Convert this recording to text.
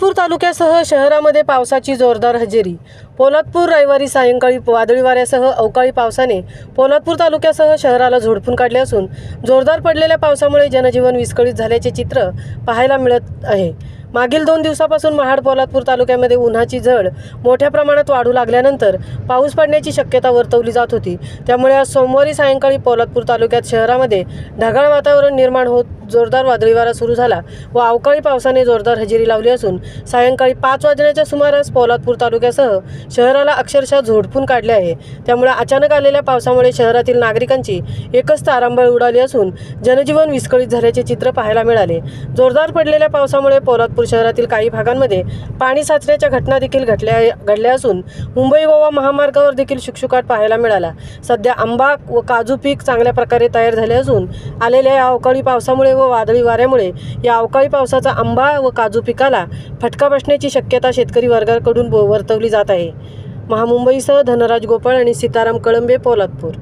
पोलादपूर तालुक्यासह शहरामध्ये पावसाची जोरदार हजेरी। पोलादपूर रविवारी सायंकाळी वादळी वाऱ्यासह अवकाळी पावसाने पोलादपूर तालुक्यासह शहराला झोडपून काढले असून जोरदार पडलेल्या पावसामुळे जनजीवन विस्कळीत झाल्याचे चित्र पाहायला मिळत आहे। मागील 2 दिवसापासून महाड पोलादपूर तालुक्यामध्ये उन्हाची झळ मोठ्या प्रमाणात वाढू लागल्यानंतर पाऊस पडण्याची शक्यता वर्तवली जात होती। त्यामुळे आज सोमवारी सायंकाळी पोलादपूर तालुक्यात शहरामध्ये ढगाळ वातावरण निर्माण होत जोरदार वादळी वारा सुरू झाला व अवकाळी पावसाने जोरदार हजेरी लावली असून सायंकाळी 5 वाजण्याच्या सुमारास पोलादपूर तालुक्यासह शहराला अक्षरशः झोडपून काढले आहे। त्यामुळे अचानक आलेल्या पावसामुळे शहरातील नागरिकांची एकच तारांबळ उडाली असून जनजीवन विस्कळीत झाल्याचे चित्र पाहायला मिळाले। जोरदार पडलेल्या पावसामुळे पोलादपूर शहरातील काही भागांमध्ये पाणी साचण्याच्या घटना देखील घडल्या असून मुंबई गोवा महामार्गावर देखील शुकशुकाट पाहायला मिळाला। सध्या आंबा व काजू पीक चांगल्या प्रकारे तयार झाले असून आलेल्या या अवकाळी पावसामुळे व वादळी वाऱ्यामुळे या अवकाळी पावसाचा आंबा व काजू पिकाला फटका बसण्याची शक्यता शेतकरी वर्गाकडून वर्तवली जात आहे। महामुंबईसह धनराज गोपाळ आणि सीताराम कळंबे, पोलादपूर।